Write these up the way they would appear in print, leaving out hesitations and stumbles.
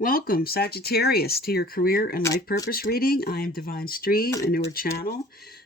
Welcome, Sagittarius, to your career and life purpose reading. I am Divine Stream, a newer channel,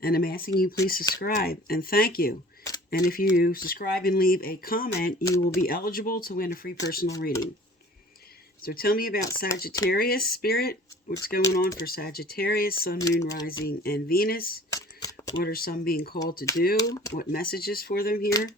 and I'm asking you please subscribe, and thank you. And if you subscribe and leave a comment, you will be eligible to win a free personal reading. So tell me about Sagittarius, Spirit. What's going on for Sagittarius, Sun, Moon, Rising, and Venus? What are some being called to do? What messages for them here?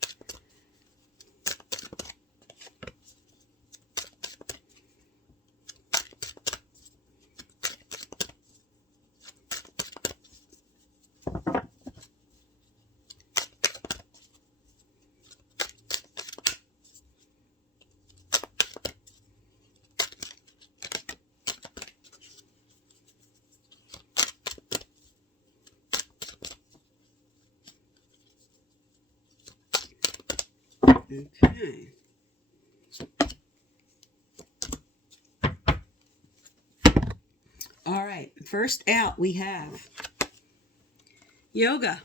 Okay. All right. First out, we have yoga.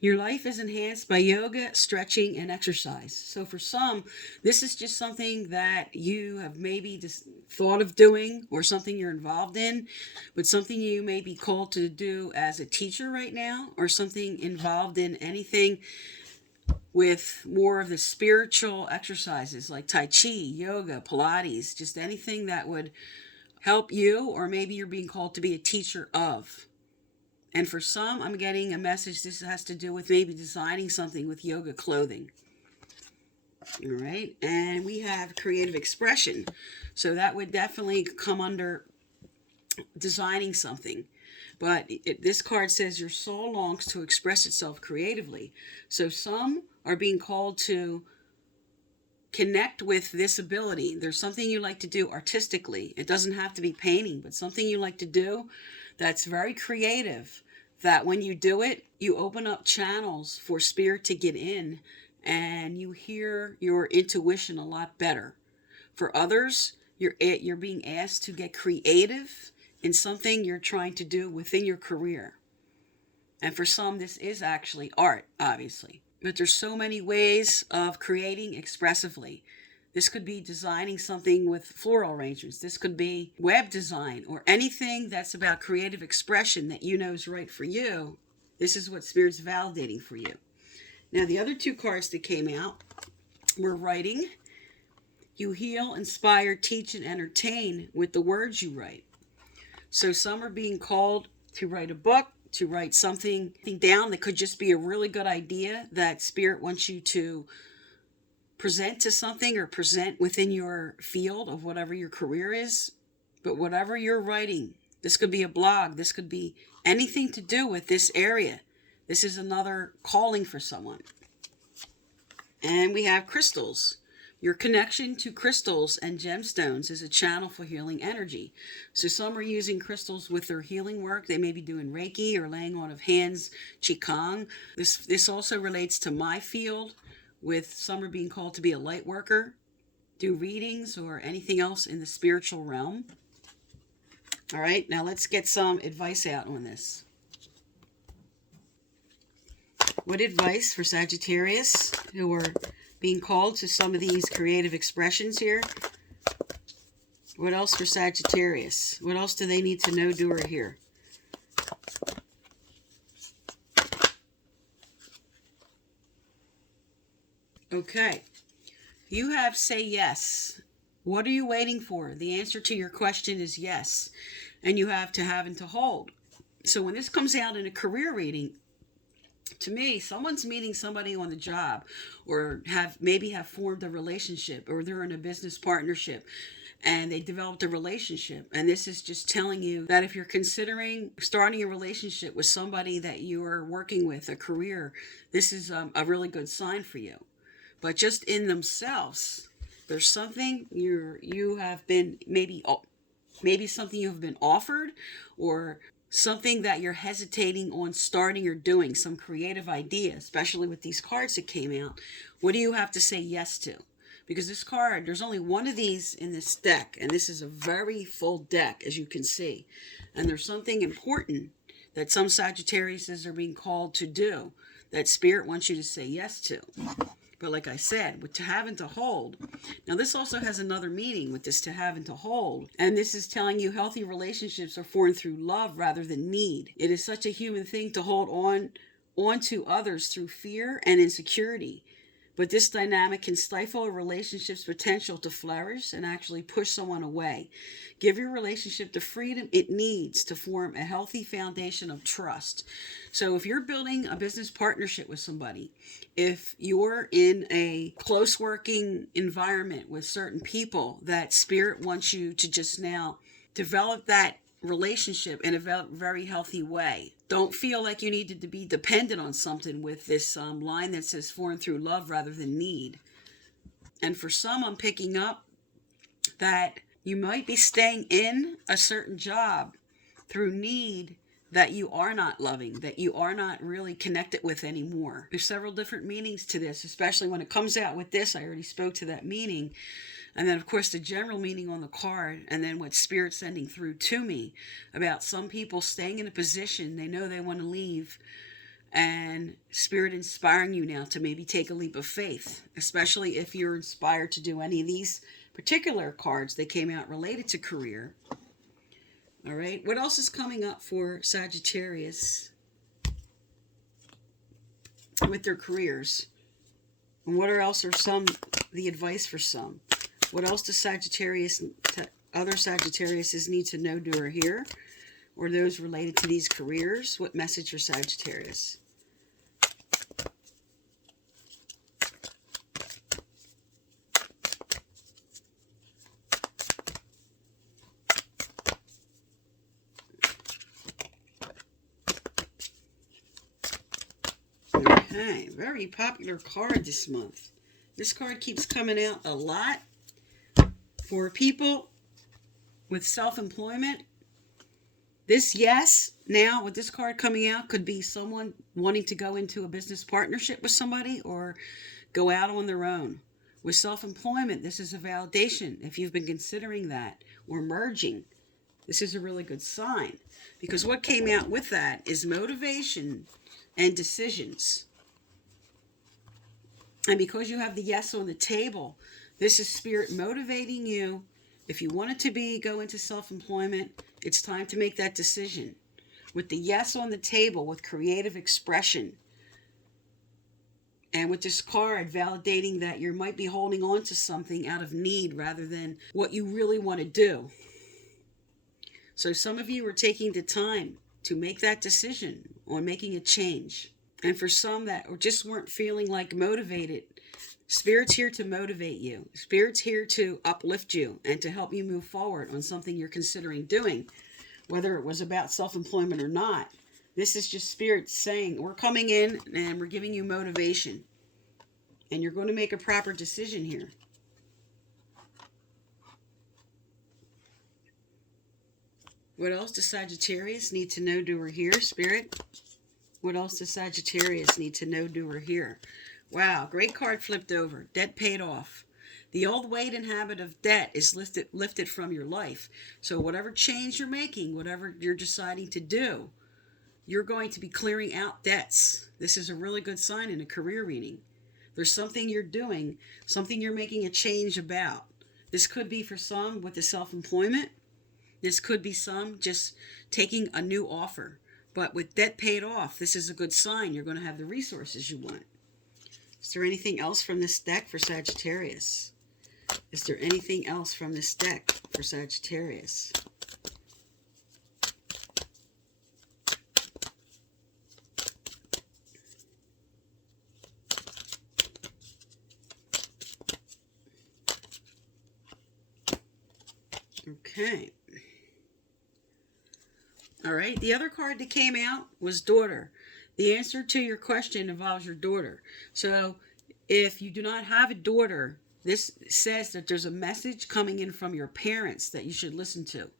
Your life is enhanced by yoga, stretching, and exercise. So for some, this is just something that you have maybe just thought of doing or something you're involved in, but something you may be called to do as a teacher right now, or something involved in anything with more of the spiritual exercises like Tai Chi, yoga, Pilates, just anything that would help you, or maybe you're being called to be a teacher of. And for some, I'm getting a message this has to do with maybe designing something with yoga clothing. All right. And we have creative expression. So that would definitely come under designing something. But this card says your soul longs to express itself creatively. So some are being called to connect with this ability. There's something you like to do artistically. It doesn't have to be painting, but something you like to do that's very creative, that when you do it, you open up channels for spirit to get in and you hear your intuition a lot better. For others, you're being asked to get creative in something you're trying to do within your career. And for some, this is actually art, obviously. But there's so many ways of creating expressively. This could be designing something with floral arrangements. This could be web design or anything that's about creative expression that you know is right for you. This is what Spirit's validating for you. Now, the other two cards that came out were writing. You heal, inspire, teach, and entertain with the words you write. So some are being called to write a book, to write something down that could just be a really good idea that Spirit wants you to present to something or present within your field of whatever your career is. But whatever you're writing, this could be a blog, this could be anything to do with this area. This is another calling for someone. And we have crystals. Your connection to crystals and gemstones is a channel for healing energy. So some are using crystals with their healing work. They may be doing Reiki or laying on of hands, Qigong. This also relates to my field, with some are being called to be a light worker, do readings, or anything else in the spiritual realm. All right, now let's get some advice out on this. What advice for Sagittarius who are being called to some of these creative expressions here? What else for Sagittarius? What else do they need to know, do, or hear? Okay. You have say yes. What are you waiting for? The answer to your question is yes. And you have to have and to hold. So when this comes out in a career reading, to me, someone's meeting somebody on the job, or maybe have formed a relationship, or they're in a business partnership and they developed a relationship. And this is just telling you that if you're considering starting a relationship with somebody that you are working with, a career, this is a really good sign for you. But just in themselves, there's something you have been maybe something you've been offered, or something that you're hesitating on starting or doing, some creative idea, especially with these cards that came out. What do you have to say yes to? Because this card, there's only one of these in this deck, and this is a very full deck, as you can see. And there's something important that some Sagittariuses are being called to do that Spirit wants you to say yes to. But like I said, with to have and to hold, now this also has another meaning with this to have and to hold. And this is telling you healthy relationships are formed through love rather than need. It is such a human thing to hold on to others through fear and insecurity. But this dynamic can stifle a relationship's potential to flourish and actually push someone away. Give your relationship the freedom it needs to form a healthy foundation of trust. So if you're building a business partnership with somebody, if you're in a close working environment with certain people that Spirit wants you to just now develop that relationship in a very healthy way. Don't feel like you needed to be dependent on something with this line that says formed through love rather than need. And for some, I'm picking up that you might be staying in a certain job through need that you are not loving, that you are not really connected with anymore. There's several different meanings to this, especially when it comes out with this. I already spoke to that meaning. And then, of course, the general meaning on the card, and then what Spirit's sending through to me about some people staying in a position they know they want to leave, and Spirit inspiring you now to maybe take a leap of faith, especially if you're inspired to do any of these particular cards that came out related to career. All right, what else is coming up for Sagittarius with their careers? And what else are the advice for some? What else does other Sagittariuses need to know, do, or hear? Or those related to these careers? What message for Sagittarius? Okay, very popular card this month. This card keeps coming out a lot. For people with self-employment, this now with this card coming out could be someone wanting to go into a business partnership with somebody or go out on their own. With self-employment, this is a validation. If you've been considering that or merging, this is a really good sign, because what came out with that is motivation and decisions. And because you have the yes on the table, this is Spirit motivating you. If you want it to go into self-employment, it's time to make that decision. With the yes on the table, with creative expression. And with this card validating that you might be holding on to something out of need rather than what you really want to do. So some of you are taking the time to make that decision on making a change. And for some that just weren't feeling like motivated, Spirit's here to motivate you. Spirit's here to uplift you and to help you move forward on something you're considering doing, whether it was about self-employment or not. This is just Spirit saying, we're coming in and we're giving you motivation. And you're going to make a proper decision here. What else does Sagittarius need to know, do, or hear, Spirit? What else does Sagittarius need to know, do, or hear? Wow, great card flipped over. Debt paid off. The old weight and habit of debt is lifted from your life. So whatever change you're making, whatever you're deciding to do, you're going to be clearing out debts. This is a really good sign in a career reading. There's something you're doing, something you're making a change about. This could be for some with the self-employment. This could be some just taking a new offer. But with debt paid off, this is a good sign. You're going to have the resources you want. Is there anything else from this deck for Sagittarius? Is there anything else from this deck for Sagittarius? Okay. All right. The other card that came out was daughter. The answer to your question involves your daughter. So if you do not have a daughter, this says that there's a message coming in from your parents that you should listen to.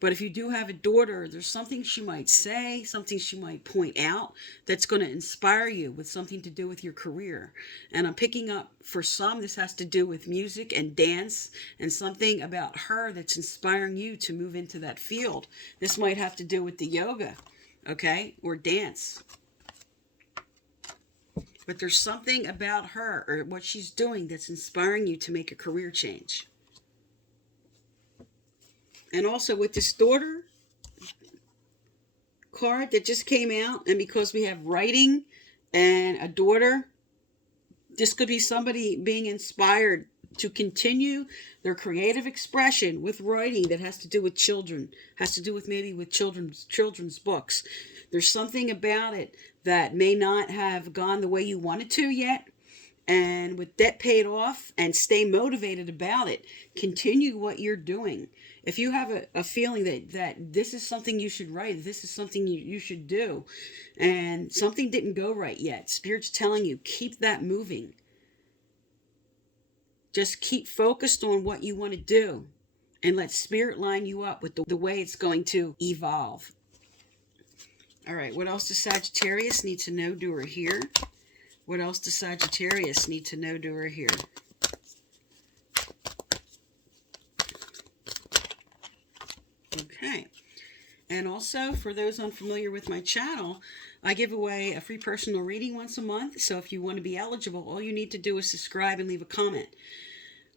But if you do have a daughter, there's something she might say, something she might point out that's going to inspire you with something to do with your career. And I'm picking up, for some, this has to do with music and dance and something about her that's inspiring you to move into that field. This might have to do with the yoga, okay, or dance. But there's something about her or what she's doing that's inspiring you to make a career change. And also with this daughter card that just came out, and because we have writing and a daughter, this could be somebody being inspired to continue their creative expression with writing that has to do with children, has to do with maybe with children's books. There's something about it that may not have gone the way you wanted to yet. And with debt paid off, and stay motivated about it, continue what you're doing. If you have a feeling that this is something you should write, this is something you should do, and something didn't go right yet, Spirit's telling you, keep that moving. Just keep focused on what you want to do, and let Spirit line you up with the way it's going to evolve. All right, what else does Sagittarius need to know, do, or hear? What else does Sagittarius need to know, do, or hear? Okay. And also, for those unfamiliar with my channel, I give away a free personal reading once a month. So if you want to be eligible, all you need to do is subscribe and leave a comment.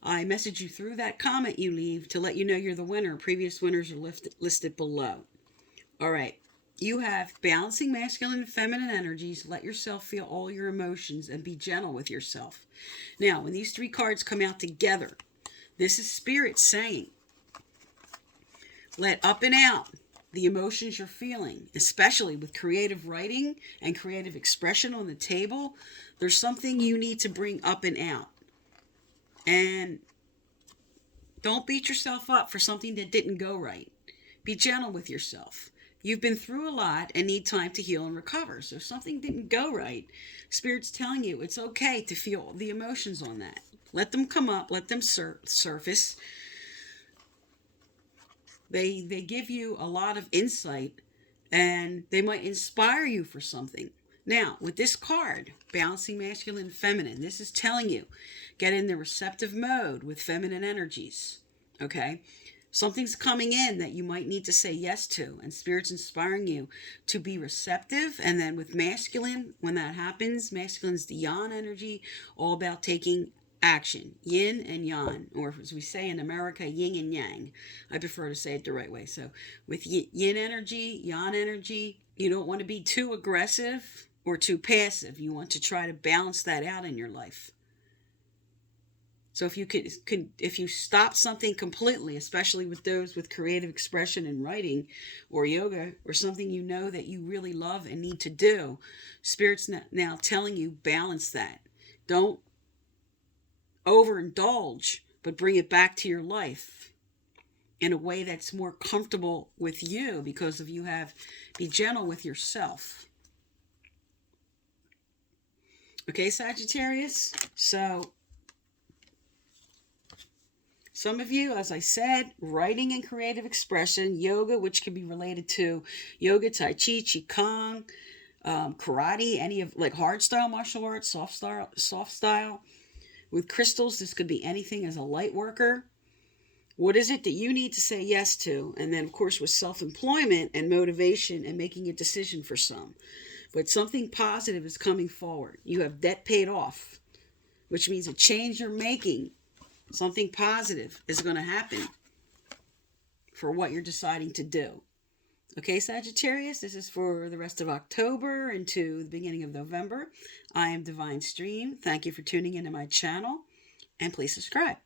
I message you through that comment you leave to let you know you're the winner. Previous winners are listed below. All right. You have balancing masculine and feminine energies. Let yourself feel all your emotions and be gentle with yourself. Now, when these three cards come out together, this is Spirit saying, let up and out the emotions you're feeling, especially with creative writing and creative expression on the table. There's something you need to bring up and out. And don't beat yourself up for something that didn't go right. Be gentle with yourself. You've been through a lot and need time to heal and recover. So if something didn't go right, Spirit's telling you it's okay to feel the emotions on that. Let them come up. Let them surface. They give you a lot of insight, and they might inspire you for something. Now, with this card, balancing masculine and feminine, this is telling you, get in the receptive mode with feminine energies. Okay? Something's coming in that you might need to say yes to, and Spirit's inspiring you to be receptive. And then with masculine, when that happens, masculine's the yang energy, all about taking action. Yin and yang, or as we say in America, yin and yang. I prefer to say it the right way. So with yin energy, yang energy, you don't want to be too aggressive or too passive. You want to try to balance that out in your life. So if you stop something completely, especially with those with creative expression and writing or yoga or something you know that you really love and need to do, Spirit's now telling you balance that. Don't overindulge, but bring it back to your life in a way that's more comfortable with you, because of be gentle with yourself. Okay, Sagittarius? So some of you, as I said, writing and creative expression, yoga, which can be related to yoga, tai chi, qigong, karate, any of like hard style martial arts, soft style. With crystals, this could be anything as a light worker. What is it that you need to say yes to? And then, of course, with self-employment and motivation and making a decision for some. But something positive is coming forward. You have debt paid off, which means a change you're making. Something positive is going to happen for what you're deciding to do. Okay, Sagittarius, this is for the rest of October into the beginning of November. I am Divine Stream. Thank you for tuning into my channel, and please subscribe.